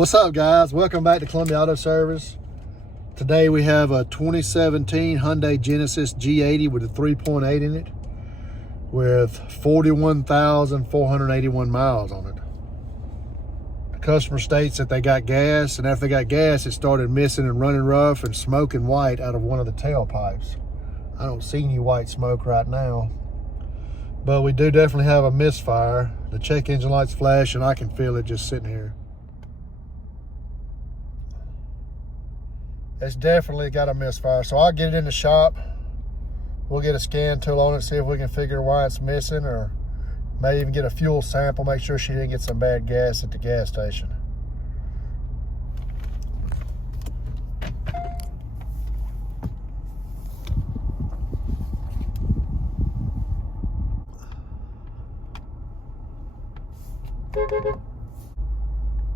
What's up, guys? Welcome back to Columbia Auto Service. Today we have a 2017 Hyundai Genesis G80 with a 3.8 in it with 41,481 miles on it. The customer states that they got gas, and after they got gas, it started missing and running rough and smoking white out of one of the tailpipes. I don't see any white smoke right now, but we do definitely have a misfire. The check engine light's flash, and I can feel it just sitting here. It's definitely got a misfire, so I'll get it in the shop. We'll get a scan tool on it, see if we can figure why it's missing, or maybe even get a fuel sample, make sure she didn't get some bad gas at the gas station.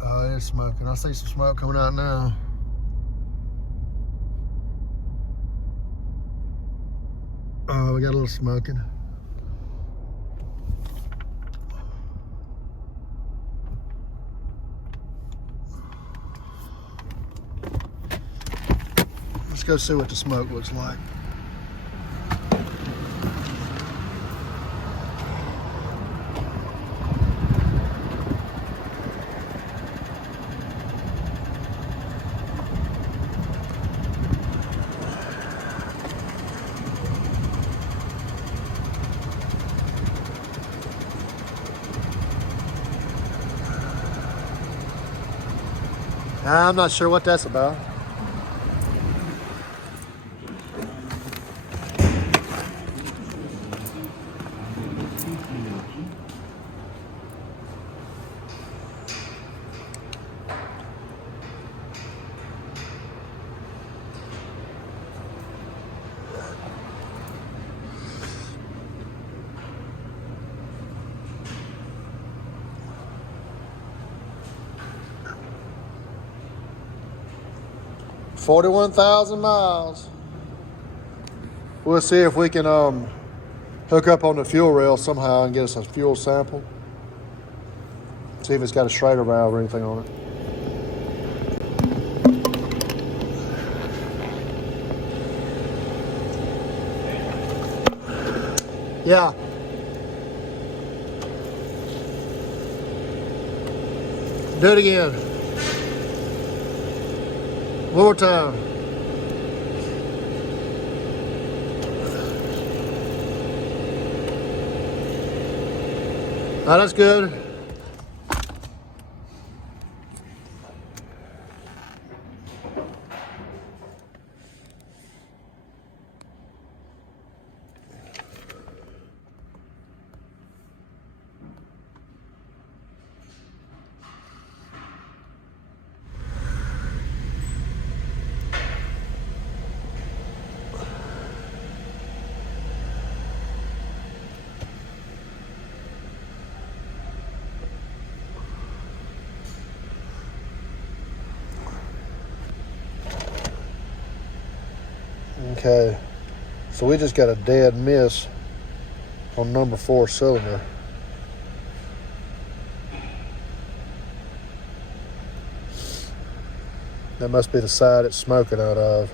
Oh, it is smoking. I see some smoke coming out now. Oh, we got a little smoking. Let's go see what the smoke looks like. I'm not sure what that's about. $41,000 miles. We'll see if we can hook up on the fuel rail somehow and get us a fuel sample. See if it's got a Schrader valve or anything on it. Yeah. Do it again. One more time. Oh, that's good. Okay, so we just got a dead miss on number 4 cylinder. That must be the side it's smoking out of.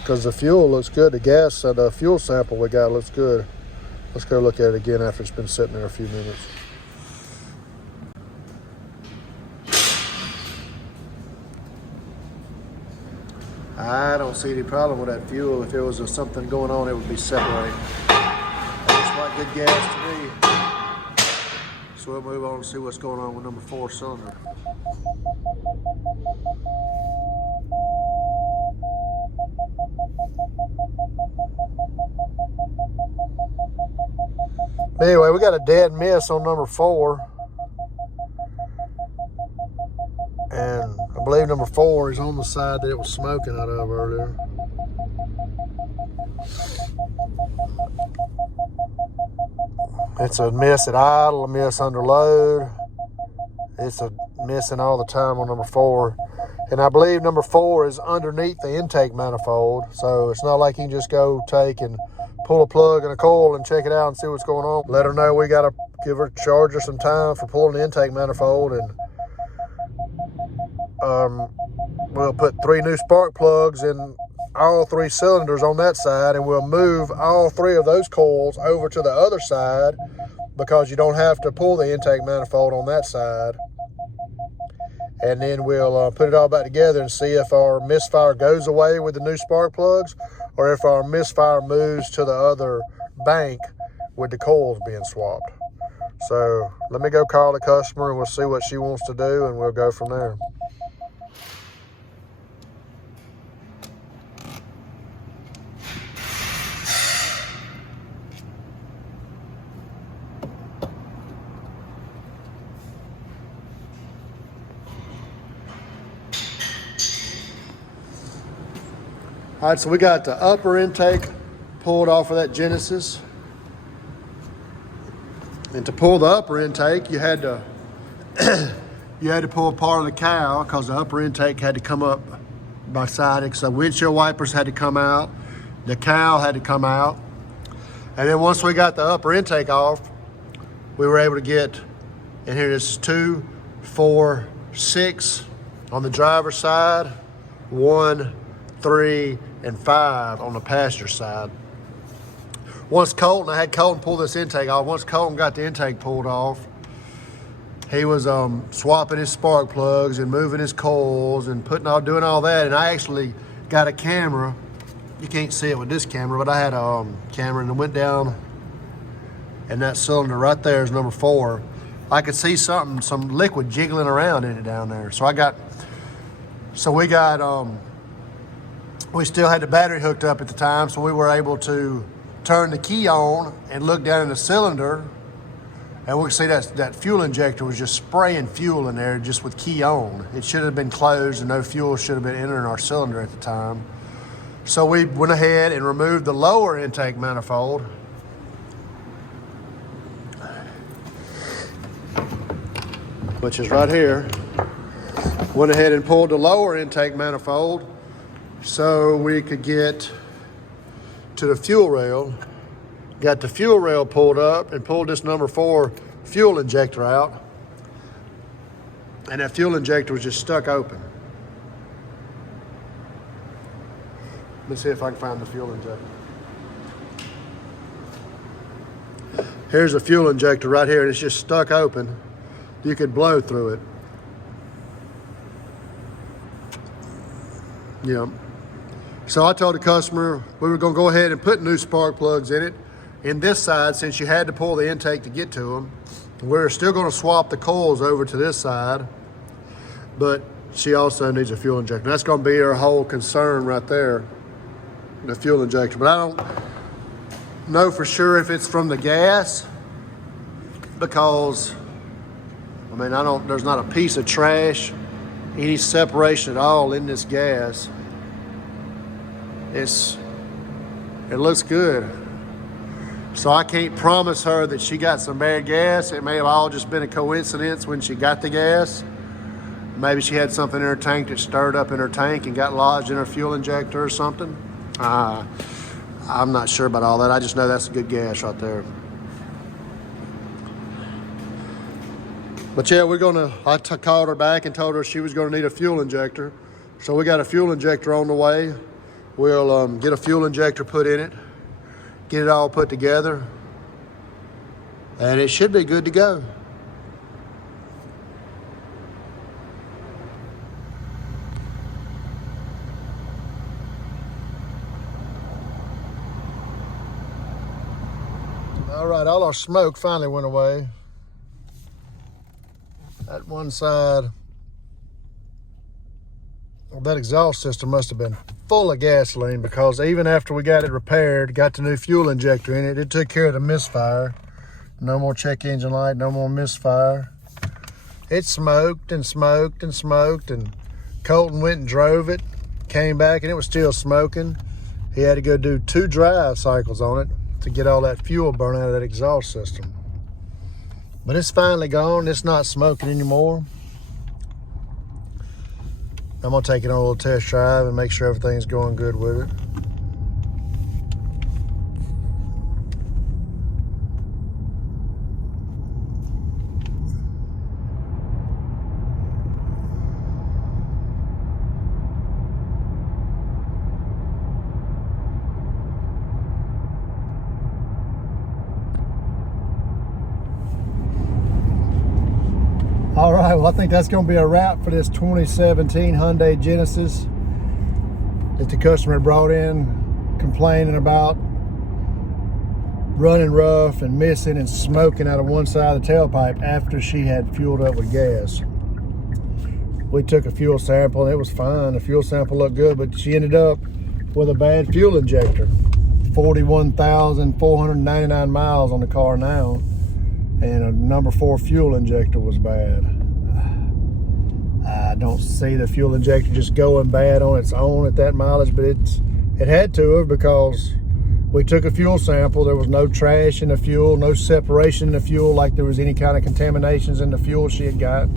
Because the fuel looks good. The gas, the fuel sample we got looks good. Let's go look at it again after it's been sitting there a few minutes. I don't see any problem with that fuel. If there was something going on, it would be separating. That looks like good gas to me. So we'll move on and see what's going on with number 4 cylinder. Anyway, we got a dead miss on number 4. And I believe number 4 is on the side that it was smoking out of earlier. It's a miss at idle, a miss under load. It's a missing all the time on number 4. And I believe number 4 is underneath the intake manifold. So it's not like you can just go take and pull a plug and a coil and check it out and see what's going on. Let her know we got to give her, charge her some time for pulling the intake manifold and we'll put 3 new spark plugs in all 3 cylinders on that side, and we'll move all 3 of those coils over to the other side because you don't have to pull the intake manifold on that side. And then we'll put it all back together and see if our misfire goes away with the new spark plugs or if our misfire moves to the other bank with the coils being swapped. So let me go call the customer and we'll see what she wants to do, and we'll go from there. All right, so we got the upper intake pulled off of that Genesis. And to pull the upper intake, you had to pull part of the cowl because the upper intake had to come up by side. So windshield wipers had to come out, the cowl had to come out. And then once we got the upper intake off, we were able to get, and here it is 2, 4, 6 on the driver's side, 1, 3, and 5 on the passenger side. Once I had Colton pull this intake off. Once Colton got the intake pulled off, he was swapping his spark plugs and moving his coils and doing all that. And I actually got a camera. You can't see it with this camera, but I had a camera, and it went down, and that cylinder right there is number 4. I could see some liquid jiggling around in it down there. We still had the battery hooked up at the time, so we were able to turn the key on and look down in the cylinder, and we could see that fuel injector was just spraying fuel in there just with key on. It should have been closed and no fuel should have been entering our cylinder at the time. So we went ahead and removed the lower intake manifold. Which is right here. Went ahead and pulled the lower intake manifold so we could get to the fuel rail. Got the fuel rail pulled up and pulled this number 4 fuel injector out. And that fuel injector was just stuck open. Let me see if I can find the fuel injector. Here's the fuel injector right here, and it's just stuck open. You could blow through it. Yeah. So I told the customer we were going to go ahead and put new spark plugs in it. In this side, since you had to pull the intake to get to them, we're still going to swap the coils over to this side, but she also needs a fuel injector. That's going to be her whole concern right there, the fuel injector. But I don't know for sure if it's from the gas, because I mean, there's not a piece of trash, any separation at all in this gas. It looks good. So I can't promise her that she got some bad gas. It may have all just been a coincidence when she got the gas. Maybe she had something in her tank that stirred up in her tank and got lodged in her fuel injector or something. I'm not sure about all that. I just know that's good gas right there. But yeah, I called her back and told her she was gonna need a fuel injector. So we got a fuel injector on the way. We'll get a fuel injector put in it, get it all put together, and it should be good to go. All right, all our smoke finally went away. That one side, that exhaust system must have been full of gasoline, because even after we got it repaired, got the new fuel injector in it, it took care of the misfire. No more check engine light, no more misfire. It smoked and smoked and smoked, and Colton went and drove it, came back, and it was still smoking. He had to go do 2 drive cycles on it to get all that fuel burn out of that exhaust system. But it's finally gone. It's not smoking anymore. I'm gonna take it on a little test drive and make sure everything's going good with it. right, well, I think that's going to be a wrap for this 2017 Hyundai Genesis that the customer brought in complaining about running rough and missing and smoking out of one side of the tailpipe after she had fueled up with gas. We took a fuel sample and it was fine. The fuel sample looked good, but she ended up with a bad fuel injector. 41,499 miles on the car now, and a number 4 fuel injector was bad. I don't see the fuel injector just going bad on its own at that mileage, but it had to have, because we took a fuel sample. There was no trash in the fuel, no separation in the fuel, like there was any kind of contaminations in the fuel she had got.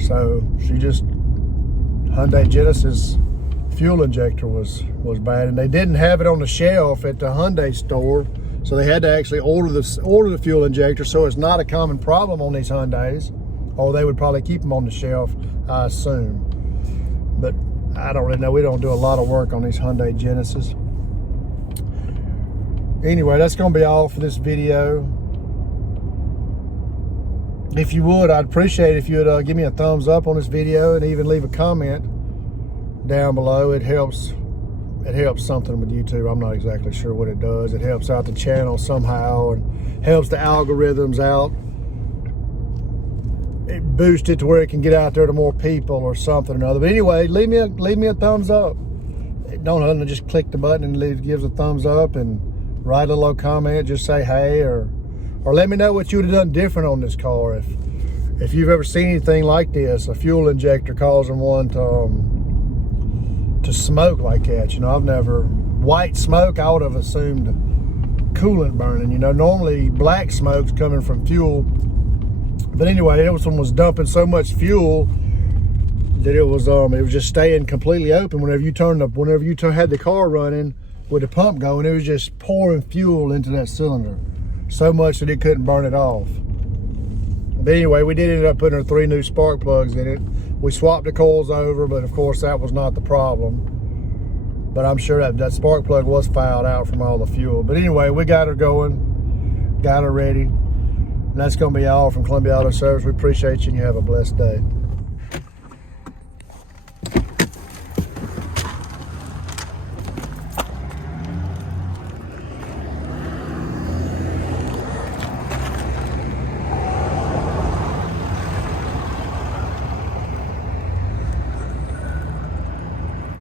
So she just, Hyundai Genesis fuel injector was bad, and they didn't have it on the shelf at the Hyundai store, so they had to actually order the fuel injector. So it's not a common problem on these Hyundais, or they would probably keep them on the shelf, I assume. But I don't really know. We don't do a lot of work on these Hyundai Genesis. Anyway, that's going to be all for this video. If you would, I'd appreciate it if you would give me a thumbs up on this video, and even leave a comment down below. It helps something with YouTube. I'm not exactly sure what it does. It helps out the channel somehow and helps the algorithms out. It boosts it to where it can get out there to more people or something or another. But anyway, leave me a thumbs up. Don't just click the button and gives a thumbs up, and write a little comment. Just say hey, or let me know what you would have done different on this car. If you've ever seen anything like this, a fuel injector causing one to smoke like that. You know, I've never, white smoke, I would have assumed coolant burning. You know, normally black smoke's coming from fuel. But anyway, this one was dumping so much fuel that it was just staying completely open. Whenever you had the car running with the pump going, it was just pouring fuel into that cylinder, so much that it couldn't burn it off. But anyway, we did end up putting 3 new spark plugs in it. We swapped the coils over, but of course that was not the problem. But I'm sure that spark plug was fouled out from all the fuel. But anyway, we got her going, got her ready. And that's going to be all from Columbia Auto Service. We appreciate you, and you have a blessed day.